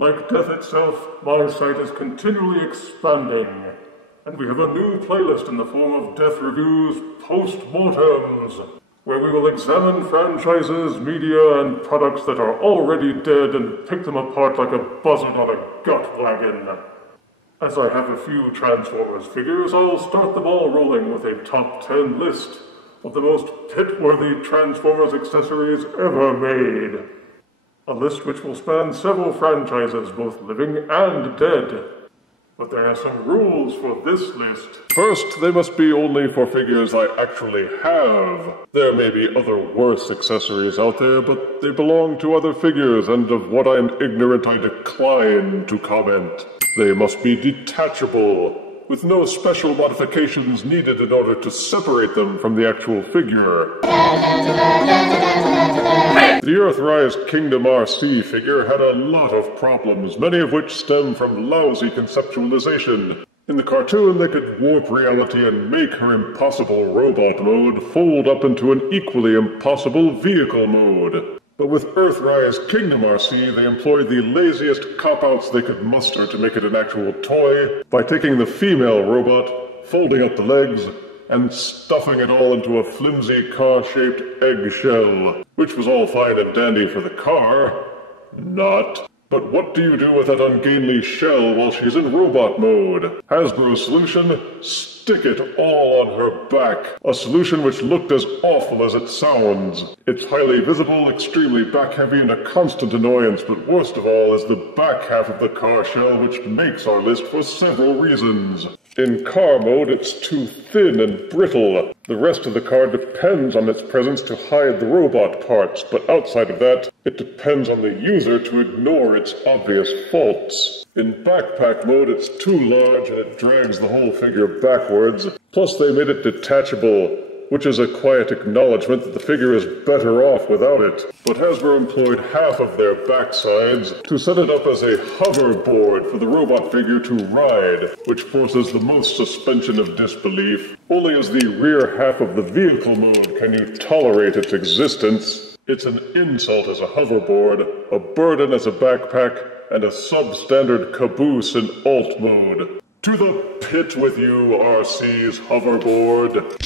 Like death itself, my site is continually expanding, and we have a new playlist in the form of Death Reviews Post-Mortems, where we will examine franchises, media, and products that are already dead and pick them apart like a buzzard on a gut wagon. As I have a few Transformers figures, I'll start the ball rolling with a top 10 list of the most pit-worthy Transformers accessories ever made. A list which will span several franchises, both living and dead. But there are some rules for this list. First, they must be only for figures I actually have. There may be other worse accessories out there, but they belong to other figures, and of what I am ignorant I decline to comment. They must be detachable, with no special modifications needed in order to separate them from the actual figure. The Earthrise Kingdom RC figure had a lot of problems, many of which stem from lousy conceptualization. In the cartoon, they could warp reality and make her impossible robot mode fold up into an equally impossible vehicle mode. But with Earthrise Kingdom RC, they employed the laziest cop-outs they could muster to make it an actual toy by taking the female robot, folding up the legs, and stuffing it all into a flimsy car-shaped eggshell, which was all fine and dandy for the car. Not. But what do you do with that ungainly shell while she's in robot mode? Hasbro's solution? Stick it all on her back. A solution which looked as awful as it sounds. It's highly visible, extremely back-heavy, and a constant annoyance, but worst of all is the back half of the car shell, which makes our list for several reasons. In car mode, it's too thin and brittle. The rest of the car depends on its presence to hide the robot parts, but outside of that, it depends on the user to ignore its obvious faults. In backpack mode, it's too large and it drags the whole figure backwards. Plus, they made it detachable, which is a quiet acknowledgement that the figure is better off without it. But Hasbro employed half of their backsides to set it up as a hoverboard for the robot figure to ride, which forces the most suspension of disbelief. Only as the rear half of the vehicle mode can you tolerate its existence. It's an insult as a hoverboard, a burden as a backpack, and a substandard caboose in alt mode. To the pit with you, RC's hoverboard.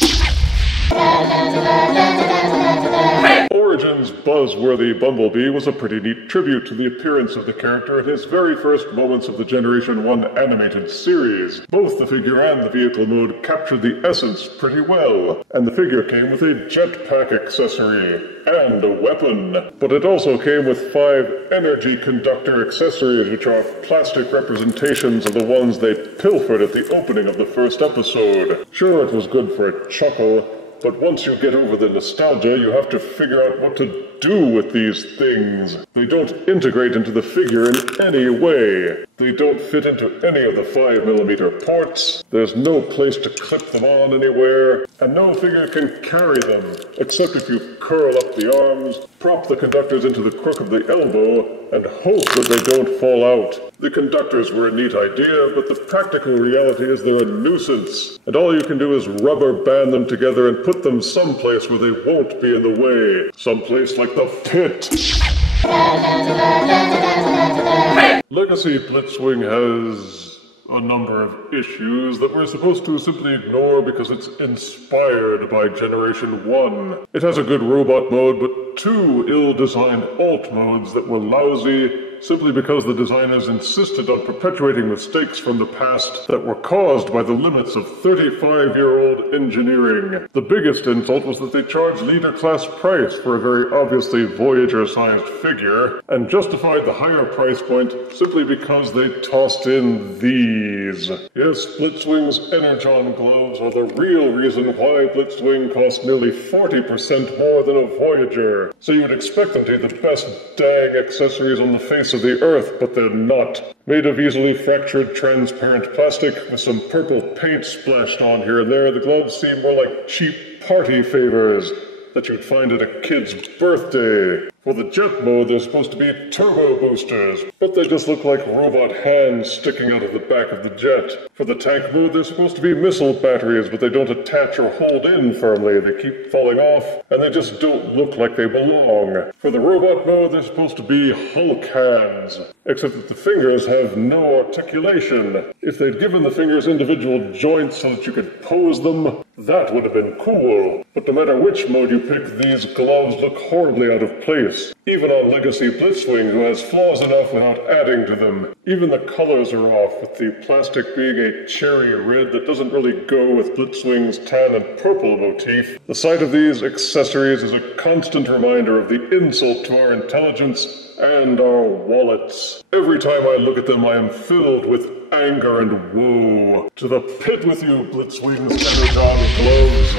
Origin's buzzworthy Bumblebee was a pretty neat tribute to the appearance of the character in his very first moments of the Generation 1 animated series. Both the figure and the vehicle mode captured the essence pretty well, and the figure came with a jetpack accessory and a weapon. But it also came with 5 energy conductor accessories, which are plastic representations of the ones they pilfered at the opening of the first episode. Sure, it was good for a chuckle, but once you get over the nostalgia, you have to figure out what to do with these things. They don't integrate into the figure in any way. They don't fit into any of the 5mm ports. There's no place to clip them on anywhere, and no figure can carry them, except if you curl up the arms, prop the conductors into the crook of the elbow, and hope that they don't fall out. The conductors were a neat idea, but the practical reality is they're a nuisance, and all you can do is rubber band them together and put them someplace where they won't be in the way. Someplace like the pit. Legacy Blitzwing has a number of issues that we're supposed to simply ignore because it's inspired by Generation 1. It has a good robot mode, but 2 ill-designed alt modes that were lousy simply because the designers insisted on perpetuating mistakes from the past that were caused by the limits of 35-year-old engineering. The biggest insult was that they charged leader-class price for a very obviously Voyager-sized figure, and justified the higher price point simply because they tossed in these. Yes, Blitzwing's Energon gloves are the real reason why Blitzwing costs nearly 40% more than a Voyager. So you would expect them to be the best dang accessories on the face of the Earth, but they're not. Made of easily fractured transparent plastic with some purple paint splashed on here and there, the gloves seem more like cheap party favors that you'd find at a kid's birthday. For the jet mode, they're supposed to be turbo boosters, but they just look like robot hands sticking out of the back of the jet. For the tank mode, they're supposed to be missile batteries, but they don't attach or hold in firmly. They keep falling off, and they just don't look like they belong. For the robot mode, they're supposed to be Hulk hands, except that the fingers have no articulation. If they'd given the fingers individual joints so that you could pose them, that would have been cool. But no matter which mode you pick, these gloves look horribly out of place. Even on Legacy Blitzwing, who has flaws enough without adding to them. Even the colors are off, with the plastic being a cherry red that doesn't really go with Blitzwing's tan and purple motif. The sight of these accessories is a constant reminder of the insult to our intelligence and our wallets. Every time I look at them, I am filled with anger and woe. To the pit with you, Blitzwing's Energon gloves.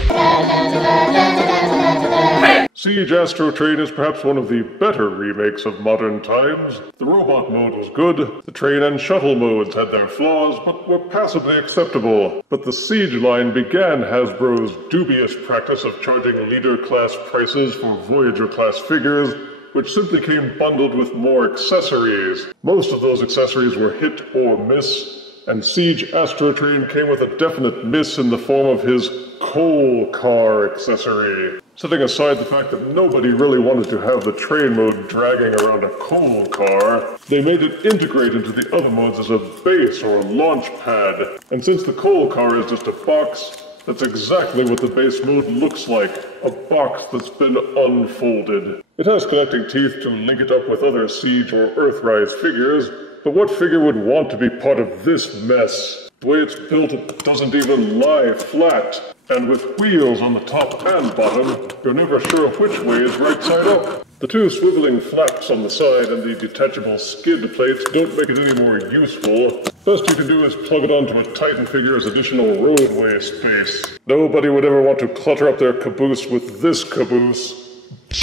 Siege Astro Train is perhaps one of the better remakes of modern times. The robot mode was good. The train and shuttle modes had their flaws, but were passably acceptable. But the Siege line began Hasbro's dubious practice of charging leader-class prices for Voyager-class figures, which simply came bundled with more accessories. Most of those accessories were hit or miss, and Siege Astro Train came with a definite miss in the form of his coal car accessory. Setting aside the fact that nobody really wanted to have the train mode dragging around a coal car, they made it integrate into the other modes as a base or a launch pad. And since the coal car is just a box, that's exactly what the base mode looks like, a box that's been unfolded. It has connecting teeth to link it up with other Siege or Earthrise figures, but what figure would want to be part of this mess? The way it's built, it doesn't even lie flat. And with wheels on the top and bottom, you're never sure which way is right side up. The two swiveling flaps on the side and the detachable skid plates don't make it any more useful. Best you can do is plug it onto a Titan figure's additional roadway space. Nobody would ever want to clutter up their caboose with this caboose.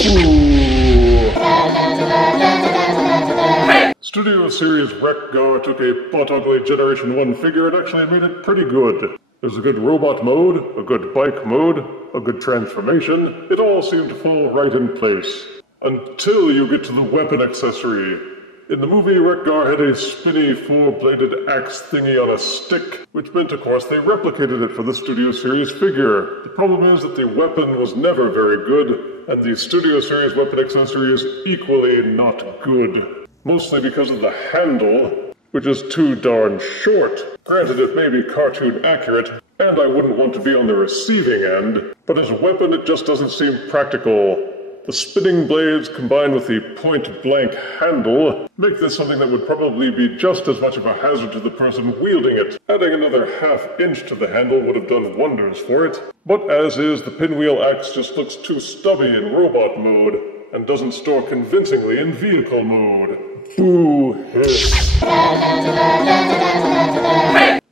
Ooh. Studio Series Wreck-Gar took a butt-ugly Generation 1 figure and actually made it pretty good. There's a good robot mode, a good bike mode, a good transformation. It all seemed to fall right in place. Until you get to the weapon accessory. In the movie, Wreck-Gar had a spinny four-bladed axe thingy on a stick, which meant, of course, they replicated it for the Studio Series figure. The problem is that the weapon was never very good, and the Studio Series weapon accessory is equally not good. Mostly because of the handle, which is too darn short. Granted, it may be cartoon accurate, and I wouldn't want to be on the receiving end, but as a weapon it just doesn't seem practical. The spinning blades combined with the point-blank handle make this something that would probably be just as much of a hazard to the person wielding it. Adding another half-inch to the handle would have done wonders for it. But as is, the pinwheel axe just looks too stubby in robot mode, and doesn't store convincingly in vehicle mode. Boo hiss.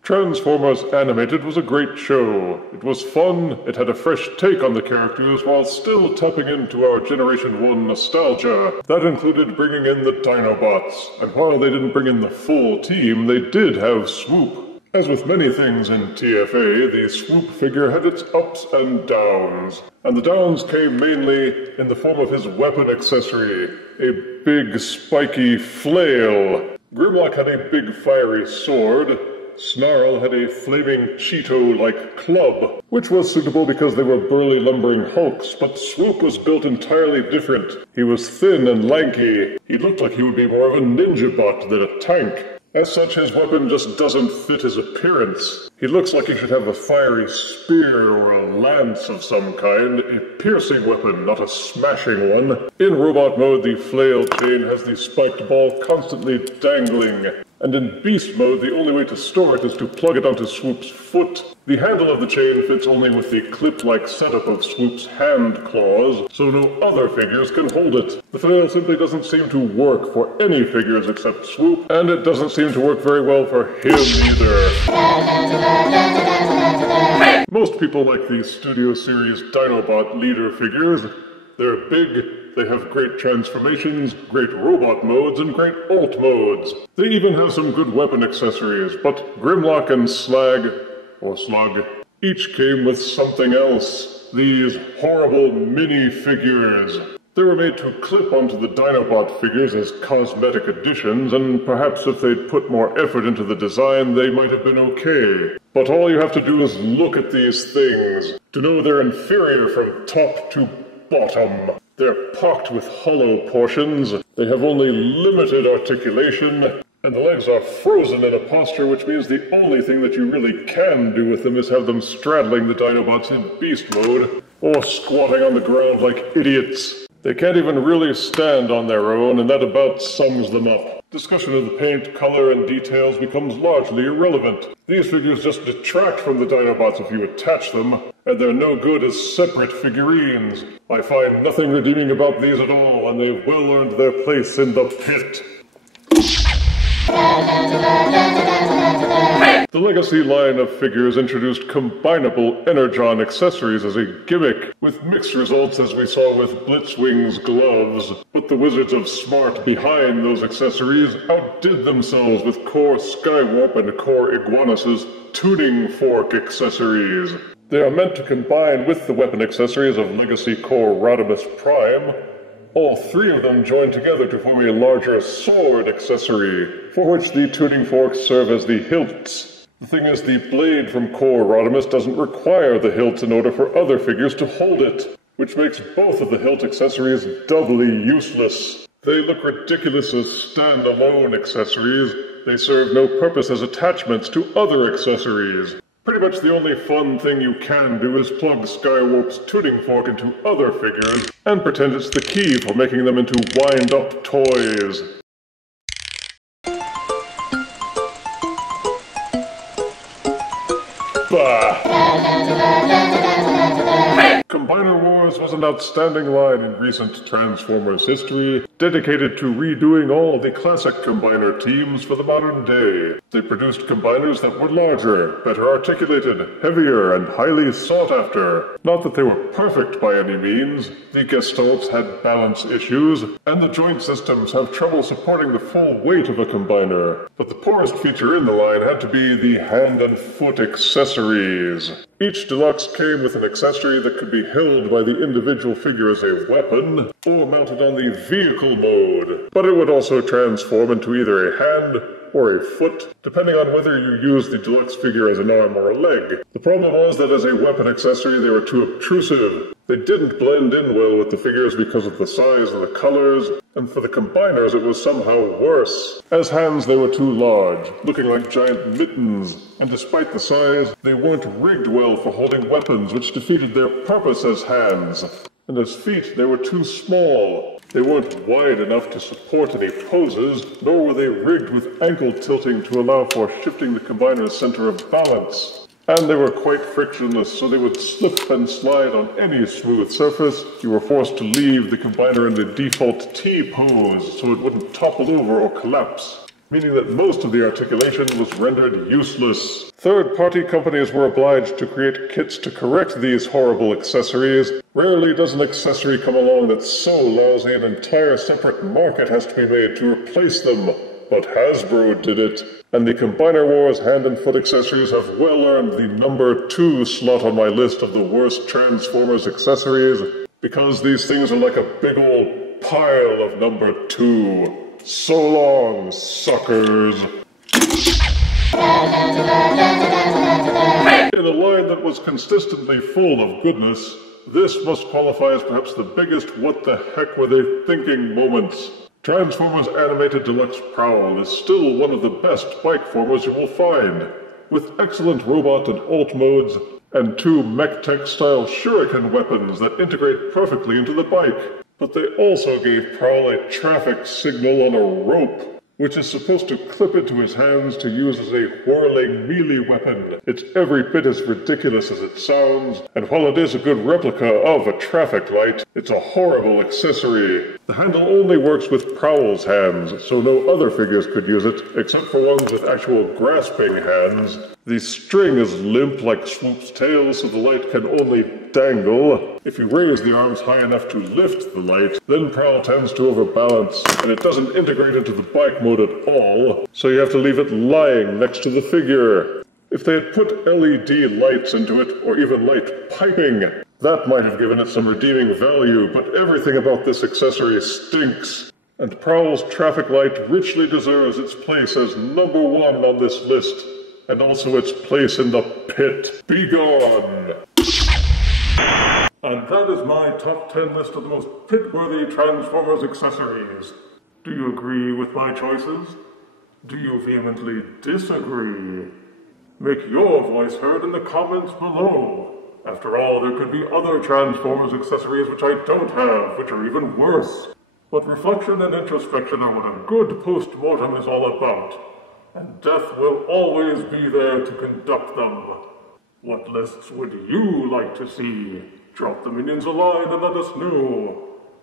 Transformers Animated was a great show. It was fun, it had a fresh take on the characters while still tapping into our Generation 1 nostalgia. That included bringing in the Dinobots, and while they didn't bring in the full team, they did have Swoop. As with many things in TFA, the Swoop figure had its ups and downs, and the downs came mainly in the form of his weapon accessory, a big spiky flail. Grimlock had a big fiery sword. Snarl had a flaming Cheeto-like club, which was suitable because they were burly lumbering hulks, but Swoop was built entirely different. He was thin and lanky. He looked like he would be more of a ninja bot than a tank. As such, his weapon just doesn't fit his appearance. He looks like he should have a fiery spear or a lance of some kind, a piercing weapon, not a smashing one. In robot mode, the flail chain has the spiked ball constantly dangling, and in beast mode, the only way to store it is to plug it onto Swoop's foot. The handle of the chain fits only with the clip-like setup of Swoop's hand claws, so no other figures can hold it. The flail simply doesn't seem to work for any figures except Swoop, and it doesn't seem to work very well for him either. Most people like the Studio Series Dinobot leader figures. They're big, they have great transformations, great robot modes, and great alt modes. They even have some good weapon accessories, but Grimlock and Slag, or Slug, each came with something else. These horrible mini-figures. They were made to clip onto the Dinobot figures as cosmetic additions, and perhaps if they'd put more effort into the design, they might have been okay. But all you have to do is look at these things to know they're inferior from top to bottom. They're pocked with hollow portions, they have only limited articulation, and the legs are frozen in a posture which means the only thing that you really can do with them is have them straddling the Dinobots in beast mode, or squatting on the ground like idiots. They can't even really stand on their own, and that about sums them up. Discussion of the paint, color, and details becomes largely irrelevant. These figures just detract from the Dinobots if you attach them, and they're no good as separate figurines. I find nothing redeeming about these at all, and they've well earned their place in the pit. The Legacy line of figures introduced combinable Energon accessories as a gimmick, with mixed results as we saw with Blitzwing's gloves. But the Wizards of Smart behind those accessories outdid themselves with Core Skywarp and Core Iguanus's tuning fork accessories. They are meant to combine with the weapon accessories of Legacy Core Rodimus Prime. All three of them join together to form a larger sword accessory, for which the tuning forks serve as the hilts. The thing is, the blade from Core Rodimus doesn't require the hilts in order for other figures to hold it, which makes both of the hilt accessories doubly useless. They look ridiculous as stand-alone accessories. They serve no purpose as attachments to other accessories. Pretty much the only fun thing you can do is plug Skywarp's tuning fork into other figures and pretend it's the key for making them into wind-up toys. Bah! Combiner Wars was an outstanding line in recent Transformers history, dedicated to redoing all the classic Combiner teams for the modern day. They produced combiners that were larger, better articulated, heavier, and highly sought after. Not that they were perfect by any means. The Gestalt had balance issues, and the joint systems have trouble supporting the full weight of a combiner. But the poorest feature in the line had to be the hand and foot accessories. Each deluxe came with an accessory that could be held by the individual figure as a weapon, or mounted on the vehicle mode. But it would also transform into either a hand or a foot, depending on whether you use the deluxe figure as an arm or a leg. The problem was that as a weapon accessory they were too obtrusive. They didn't blend in well with the figures because of the size and the colors, and for the combiners it was somehow worse. As hands they were too large, looking like giant mittens, and despite the size, they weren't rigged well for holding weapons, which defeated their purpose as hands. And as feet, they were too small. They weren't wide enough to support any poses, nor were they rigged with ankle tilting to allow for shifting the combiner's center of balance. And they were quite frictionless, so they would slip and slide on any smooth surface. You were forced to leave the combiner in the default T pose, so it wouldn't topple over or collapse, meaning that most of the articulation was rendered useless. Third-party companies were obliged to create kits to correct these horrible accessories. Rarely does an accessory come along that's so lousy an entire separate market has to be made to replace them. But Hasbro did it, and the Combiner Wars hand and foot accessories have well earned the number 2 slot on my list of the worst Transformers accessories, because these things are like a big old pile of number 2. So long, suckers. In a line that was consistently full of goodness, this must qualify as perhaps the biggest what the heck were they thinking moments. Transformers Animated Deluxe Prowl is still one of the best bike formers you will find, with excellent robot and alt modes, and 2 mech-tech-style shuriken weapons that integrate perfectly into the bike. But they also gave Prowl a traffic signal on a rope, which is supposed to clip into his hands to use as a whirling melee weapon. It's every bit as ridiculous as it sounds, and while it is a good replica of a traffic light, it's a horrible accessory. The handle only works with Prowl's hands, so no other figures could use it, except for ones with actual grasping hands. The string is limp like Swoop's tail, so the light can only dangle. If you raise the arms high enough to lift the light, then Prowl tends to overbalance, and it doesn't integrate into the bike mode at all, so you have to leave it lying next to the figure. If they had put LED lights into it, or even light piping, That might have given it some redeeming value, but everything about this accessory stinks. And Prowl's traffic light richly deserves its place as #1 on this list, and also its place in the pit. Be gone! And that is my top 10 list of the most pit-worthy Transformers accessories. Do you agree with my choices? Do you vehemently disagree? Make your voice heard in the comments below. After all, there could be other Transformers accessories which I don't have, which are even worse. But reflection and introspection are what a good post-mortem is all about, and death will always be there to conduct them. What lists would you like to see? Drop the minions a line and let us know.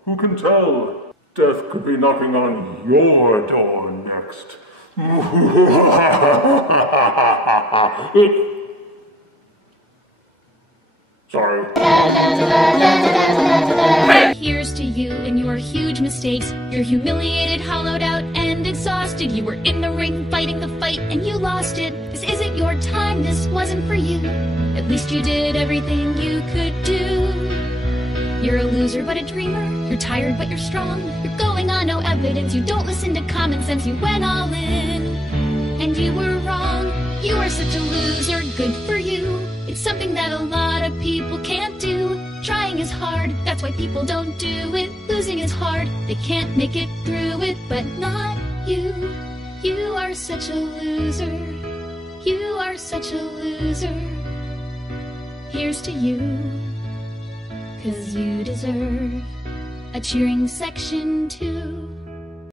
Who can tell? Death could be knocking on your door next. Sorry. Here's to you and your huge mistakes. You're humiliated, hollowed out, and exhausted. You were in the ring fighting the fight and you lost it. This isn't your time, this wasn't for you. At least you did everything you could do. You're a loser but a dreamer. You're tired but you're strong. You're going on no evidence. You don't listen to common sense. You went all in and you were wrong. You are such a loser, good for you. It's something that a lot of people can't do. Trying is hard, that's why people don't do it. Losing is hard, they can't make it through it. But not you. You are such a loser. You are such a loser. Here's to you, 'cause you deserve a cheering section too.